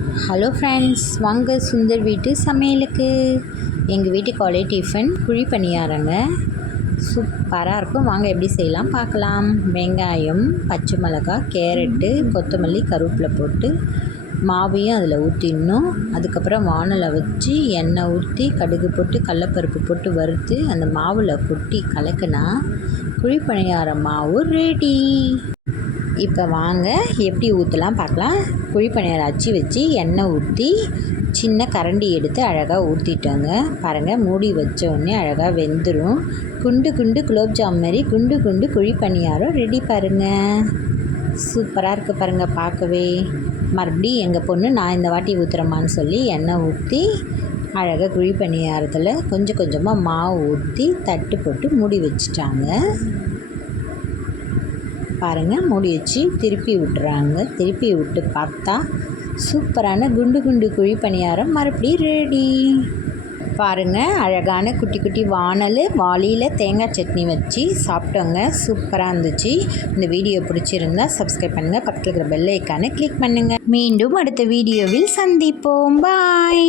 Hello friends வாங்க சுந்தர் வீட்டு சமையலுக்கு. எங்கள் வீட்டு காலை டிஃபன் குழி பணியாரங்க. சூப்பராக இருக்கும். வாங்க எப்படி செய்யலாம்? பார்க்கலாம். வெங்காயம் பச்சை மிளகாய் கேரட்டு கொத்தமல்லி கருவேப்பிலை போட்டு மாவையும் அதில் ஊற்றிடணும் அதுக்கப்புறம் வானலை வச்சு எண்ணெய் ஊற்றி கடுகு போட்டு கடலப்பருப்பு போட்டு வறுத்து அந்த மாவில் கொட்டி கலக்குனா குழி பணியார மாவு ரெடி இப்போ வாங்க எப்படி ஊற்றலாம் பார்க்கலாம். குழிப்பணியாரம் அச்சு வச்சு எண்ணெய் ஊற்றி சின்ன கரண்டி எடுத்து அழகாக ஊற்றிட்டோங்க பாருங்கள் மூடி வச்ச உடனே அழகாக வெந்துடும் குண்டு குண்டு குலோப்ஜாம் மாதிரி குண்டு குண்டு குழிப்பணியாரம் ரெடி பாருங்கள் சூப்பராக இருக்குது பாருங்கள் பார்க்கவே. மறுபடியும் எங்கள் பொண்ணு நான் இந்த வாட்டி ஊற்றுறமான்னு சொல்லி எண்ணெய் ஊற்றி அழகாக குழிப்பணியாரத்தில் கொஞ்சம் கொஞ்சமாக மாவு ஊற்றி தட்டு போட்டு மூடி வச்சுட்டாங்க. பாருங்கள் மூடி வச்சு திருப்பி விட்டுறாங்க. திருப்பி விட்டு பார்த்தா சூப்பரான குண்டு குண்டு குழி பணியாரம் மறுபடியும் ரெடி பாருங்கள் அழகான குட்டி குட்டி வானல் வாளியில் தேங்காய் சட்னி வச்சு சாப்பிட்டோங்க. சூப்பராக இருந்துச்சு. இந்த வீடியோ பிடிச்சிருந்தா சப்ஸ்கிரைப் பண்ணுங்கள் பக்கத்தில் இருக்கிற பெல் ஐக்கானை கிளிக் பண்ணுங்கள் மீண்டும் அடுத்த வீடியோவில் சந்திப்போம். பாய்